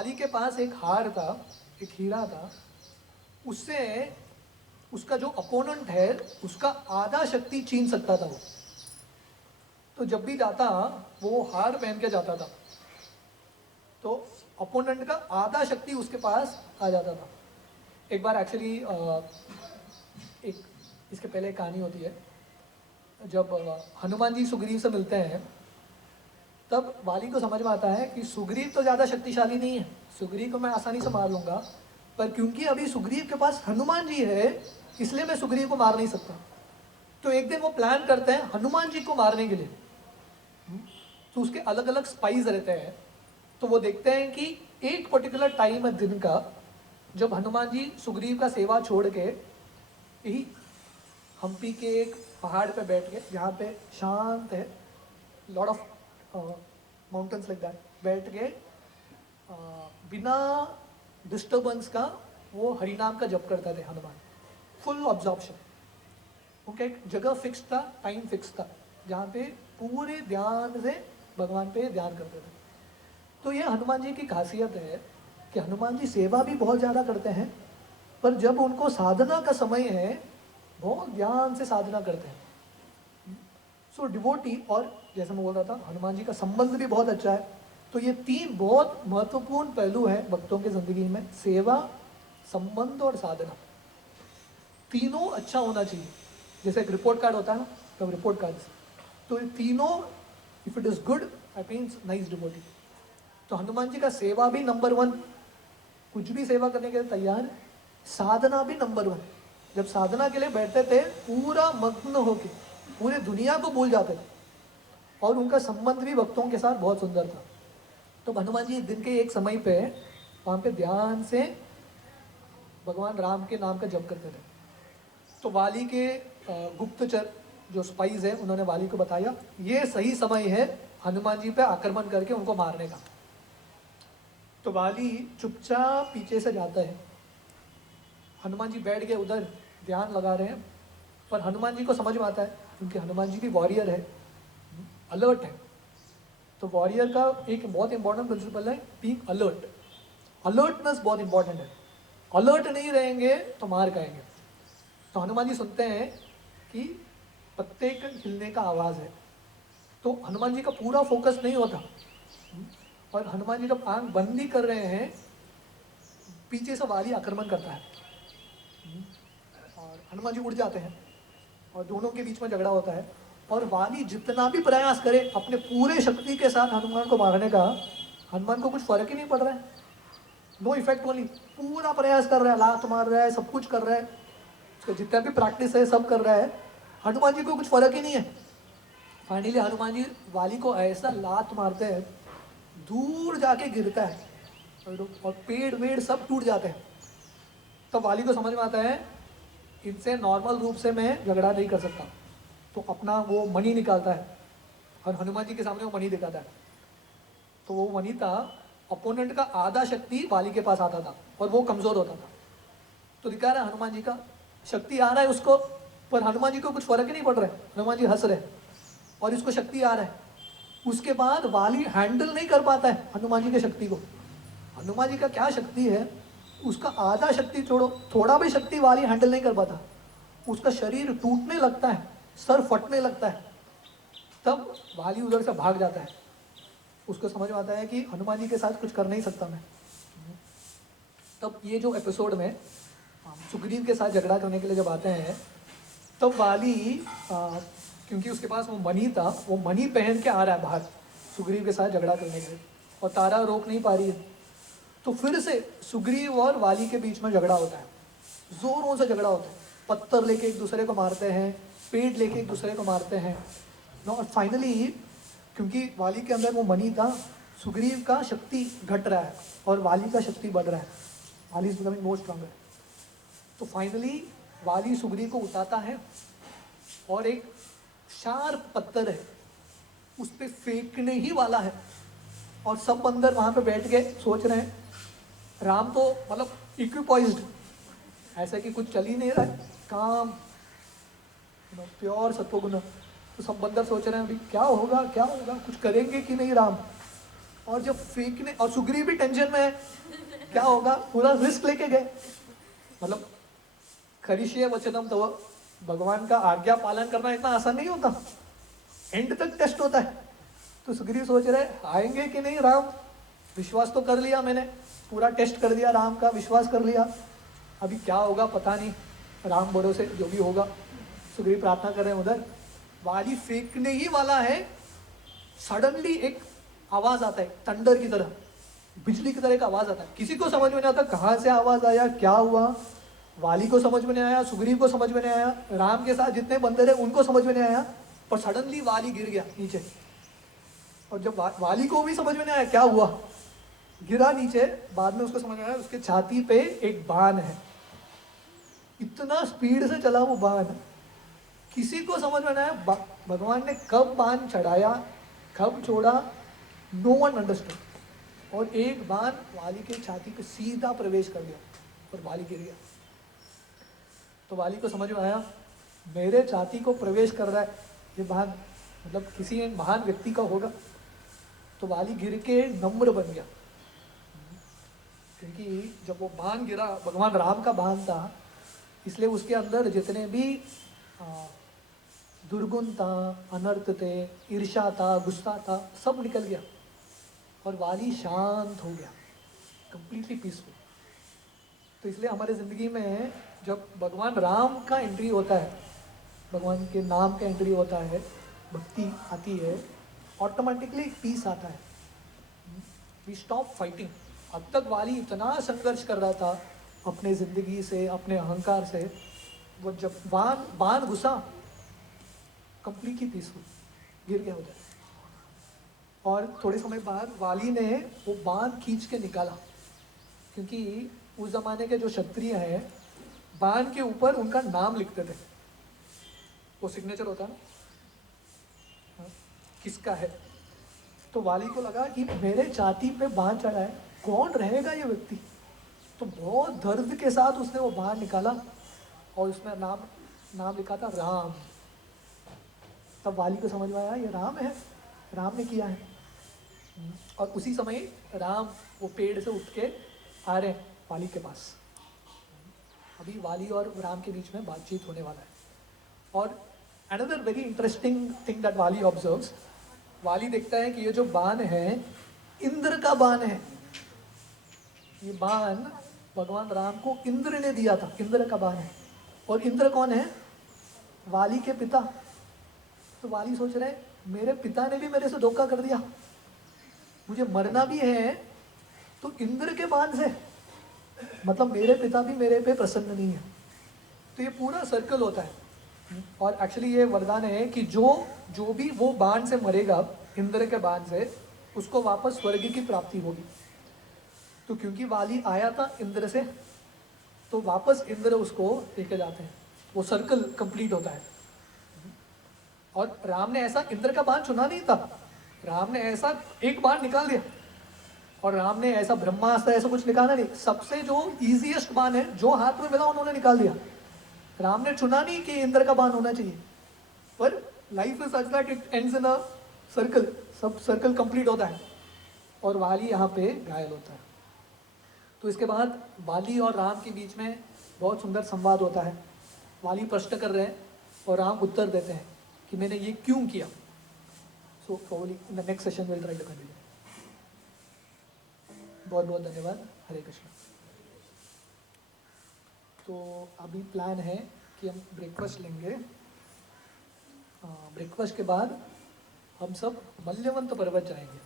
वाली के पास एक हार था, एक हीरा था। उससे उसका जो अपोनेंट है उसका आधा शक्ति छीन सकता था वो। तो जब भी जाता वो हार पहन के जाता था, तो अपोनेंट का आधा शक्ति उसके पास आ जाता था। एक बार एक्चुअली एक इसके पहले एक कहानी होती है। जब हनुमान जी सुग्रीव से मिलते हैं, तब वाली को समझ में आता है कि सुग्रीव तो ज़्यादा शक्तिशाली नहीं है, सुग्रीव को मैं आसानी से मार लूंगा, पर क्योंकि अभी सुग्रीव के पास हनुमान जी है इसलिए मैं सुग्रीव को मार नहीं सकता। तो एक दिन वो प्लान करते हैं हनुमान जी को मारने के लिए। तो उसके अलग अलग स्पाइस रहते हैं। तो वो देखते हैं कि एक पर्टिकुलर टाइम है दिन का, जब हनुमान जी सुग्रीव का सेवा छोड़ के यही हम्पी के एक पहाड़ पे बैठ के, जहाँ पे शांत है, lot of mountains like that, बैठ के बिना डिस्टर्बेंस का वो हरिनाम का जप करते थे हनुमान। Full absorption. उनका एक जगह फिक्स था, टाइम फिक्स था, जहाँ पे पूरे ध्यान से भगवान पे ध्यान करते थे। तो ये हनुमान जी की खासियत है कि हनुमान जी सेवा भी बहुत ज़्यादा करते हैं, पर जब उनको साधना का समय है बहुत ध्यान से साधना करते हैं। सो डिवोटी, और जैसे मैं बोल रहा था हनुमान जी का संबंध भी बहुत अच्छा है। तो ये तीन बहुत महत्वपूर्ण पहलू हैं भक्तों की जिंदगी में, सेवा, संबंध और साधना। तीनों अच्छा होना चाहिए। जैसे एक रिपोर्ट कार्ड होता है ना, तो रिपोर्ट कार्ड, तो ये तीनों if it is good that means nice devotee. तो हनुमान जी का सेवा भी नंबर 1, कुछ भी सेवा करने के लिए तैयार। साधना भी नंबर 1, जब साधना के लिए बैठते थे पूरा मग्न होके पूरे दुनिया को भूल जाते थे। और उनका संबंध भी भक्तों के साथ बहुत सुंदर था। तो हनुमान जी दिन के एक समय पे वहाँ पे ध्यान से भगवान राम के नाम का जप करते थे। तो वाली के गुप्तचर जो स्पाइस है उन्होंने वाली को बताया ये सही समय है हनुमान जी पे आक्रमण करके उनको मारने का। तो वाली चुपचाप पीछे से जाता है। हनुमान जी बैठ के उधर ध्यान लगा रहे हैं, पर हनुमान जी को समझ में आता है क्योंकि हनुमान जी भी वॉरियर है, अलर्ट है। तो वॉरियर का एक बहुत इंपॉर्टेंट प्रिंसिपल है बीइंग अलर्ट। अलर्टनेस बहुत इंपॉर्टेंट है। अलर्ट नहीं रहेंगे तो मार खाएंगे। तो हनुमान जी सुनते हैं कि पत्ते के हिलने का आवाज़ है, तो हनुमान जी का पूरा फोकस नहीं होता, और हनुमान जी जब आंख बंद ही कर रहे हैं पीछे से वाली आक्रमण करता है, और हनुमान जी उड़ जाते हैं और दोनों के बीच में झगड़ा होता है। और वाली जितना भी प्रयास करे अपने पूरे शक्ति के साथ हनुमान को मारने का, हनुमान को कुछ फर्क ही नहीं पड़ रहा है, नो इफेक्ट ओनली। पूरा प्रयास कर रहा है, लात मार रहा है, सब कुछ कर रहा है, उसका जितना भी प्रैक्टिस है सब कर रहा है, हनुमान जी को कुछ फर्क ही नहीं है। फाइनली हनुमान जी वाली को ऐसा लात मारते हैं दूर जाके गिरता है, और पेड़ वेड़ सब टूट जाते हैं। तब वाली को समझ में आता है इनसे नॉर्मल रूप से मैं झगड़ा नहीं कर सकता। तो अपना वो मणि निकालता है और हनुमान जी के सामने वो मणि दिखाता है। तो वो मणि था, अपोनेंट का आधा शक्ति वाली के पास आता था और वो कमज़ोर होता था। तो दिखा रहा है हनुमान जी का शक्ति आ रहा है उसको, पर हनुमान जी को कुछ फर्क ही नहीं पड़ रहा है। हनुमान जी हंस रहे और इसको शक्ति आ रहा है। उसके बाद वाली हैंडल नहीं कर पाता है हनुमान जी की शक्ति को। हनुमान जी का क्या शक्ति है, उसका आधा शक्ति छोड़ो, थोड़ा भी शक्ति वाली हैंडल नहीं कर पाता। उसका शरीर टूटने लगता है, सर फटने लगता है। तब वाली उधर से भाग जाता है। उसको समझ में आता है कि हनुमान जी के साथ कुछ कर नहीं सकता मैं। तब ये जो एपिसोड में सुग्रीव के साथ झगड़ा करने के लिए जब आते हैं, तब वाली क्योंकि उसके पास वो मणि था, वो मणि पहन के आ रहा है बाहर सुग्रीव के साथ झगड़ा करने के लिए, और तारा रोक नहीं पा रही है। तो फिर से सुग्रीव और वाली के बीच में झगड़ा होता है, जोरों से झगड़ा होता है। पत्थर लेके एक दूसरे को मारते हैं, पेड़ लेके एक दूसरे को मारते हैं। और फाइनली क्योंकि वाली के अंदर वो मणि था, सुग्रीव का शक्ति घट रहा है और वाली का शक्ति बढ़ रहा है। वाली इज बिकमिंग मोर स्ट्रॉन्गर। तो फाइनली वाली सुग्रीव को उठाता है और एक शार्प पत्थर है उस पर फेंकने ही वाला है। और सब अंदर वहां पे बैठ के सोच रहे हैं, राम तो मतलब इक्विपॉइज्ड, ऐसा कि कुछ चल ही नहीं रहा है, काम प्योर सत्वगुण। तो सब बंदर सोच रहे हैं अभी क्या होगा क्या होगा, कुछ करेंगे कि नहीं राम। और जब फेंकने, और सुग्रीव भी टेंशन में है क्या होगा, पूरा रिस्क लेके गए। मतलब करिष्ये वचनम तव, भगवान का आज्ञा पालन करना इतना आसान नहीं होता, एंड तक टेस्ट होता है। तो सुग्रीव सोच रहे आएंगे कि नहीं राम, विश्वास तो कर लिया मैंने, पूरा टेस्ट कर दिया, राम का विश्वास कर लिया, अभी क्या होगा पता नहीं, राम भरोसे जो भी होगा। सुग्रीव प्रार्थना कर रहे हैं, उधर वाली फेंकने ही वाला है, सडनली एक आवाज आता है, थंडर की तरह, बिजली की तरह एक आवाज आता है। किसी को समझ में नहीं आता कहाँ से आवाज आया, क्या हुआ, वाली को समझ में नहीं आया, सुग्रीव को समझ में नहीं आया, राम के साथ जितने बंदे रहे उनको समझ में नहीं आया, पर सडनली वाली गिर गया नीचे। और जब वाली को भी समझ में नहीं आया क्या हुआ, गिरा नीचे, बाद में उसको समझ में आया उसके छाती पे एक बाण है। इतना स्पीड से चला वो बाण, किसी को समझ में नहीं आया भगवान ने कब बाण चढ़ाया, कब छोड़ा, नो वन अंडरस्टूड। और एक बाण वाली के छाती पे सीधा प्रवेश कर गया और वाली गिर गया। तो वाली को समझ में आया मेरे छाती को प्रवेश कर रहा है ये बाण, मतलब किसी महान व्यक्ति का होगा। तो वाली गिर के नम्र बन गया, क्योंकि जब वो बाण गिरा, भगवान राम का बाण था, इसलिए उसके अंदर जितने भी दुर्गुण था, अनर्थ थे, ईर्ष्या था, गुस्सा था, सब निकल गया और वाली शांत हो गया, कंप्लीटली पीसफुल। तो इसलिए हमारे ज़िंदगी में जब भगवान राम का एंट्री होता है, भगवान के नाम का एंट्री होता है, भक्ति आती है, ऑटोमेटिकली पीस आता है। We stop fighting. अब तक वाली इतना संघर्ष कर रहा था अपने ज़िंदगी से, अपने अहंकार से, वो जब बाण घुसा, कंप्लीटली पीसफुल, गिर गया उधर। और थोड़े समय बाद वाली ने वो बाण खींच के निकाला, क्योंकि उस जमाने के जो क्षत्रिय हैं, बाण के ऊपर उनका नाम लिखते थे, वो सिग्नेचर होता है ना, किसका है। तो वाली को लगा कि मेरे छाती पे बाण चढ़ा है, कौन रहेगा ये व्यक्ति। तो बहुत दर्द के साथ उसने वो बाण निकाला और उसमें नाम लिखा था राम। तब वाली को समझ में आया ये राम है, राम ने किया है। और उसी समय राम वो पेड़ से उठ के आ रहे हैं वाली के पास। अभी वाली और राम के बीच में बातचीत होने वाला है। और another very interesting thing that वाली ऑब्जर्व्स, वाली देखता है कि ये जो बाण है इंद्र का बाण है। ये बाण भगवान राम को इंद्र ने दिया था, इंद्र का बाण है। और इंद्र कौन है, वाली के पिता। तो वाली सोच रहे मेरे पिता ने भी मेरे से धोखा कर दिया, मुझे मरना भी है तो इंद्र के बाण से, मतलब मेरे पिता भी मेरे पे प्रसन्न नहीं है। तो ये पूरा सर्कल होता है। और एक्चुअली ये वरदान है कि जो भी वो बाण से मरेगा, इंद्र के बाण से, उसको वापस स्वर्ग की प्राप्ति होगी। तो क्योंकि वाली आया था इंद्र से, तो वापस इंद्र उसको लेके जाते हैं, वो सर्कल कंप्लीट होता है। और राम ने ऐसा इंद्र का बाण चुना नहीं था, राम ने ऐसा एक बाण निकाल दिया। और राम ने ऐसा ब्रह्मास्त्र ऐसा कुछ निकाला नहीं, सबसे जो इजीएस्ट बाण है जो हाथ में मिला उन्होंने निकाल दिया। राम ने चुना नहीं कि इंद्र का बाण होना चाहिए, पर life is such that it ends in a circle, सब सर्कल कंप्लीट होता है और वाली यहाँ पे घायल होता है। तो इसके बाद वाली और राम के बीच में बहुत सुंदर संवाद होता है। वाली प्रश्न कर रहे हैं और राम उत्तर देते हैं कि मैंने ये क्यों किया। So probably in the next session will try to continue. बहुत बहुत धन्यवाद। हरे कृष्ण। तो अभी प्लान है कि हम ब्रेकफास्ट लेंगे, ब्रेकफास्ट के बाद हम सब मल्यवंत पर्वत जाएंगे।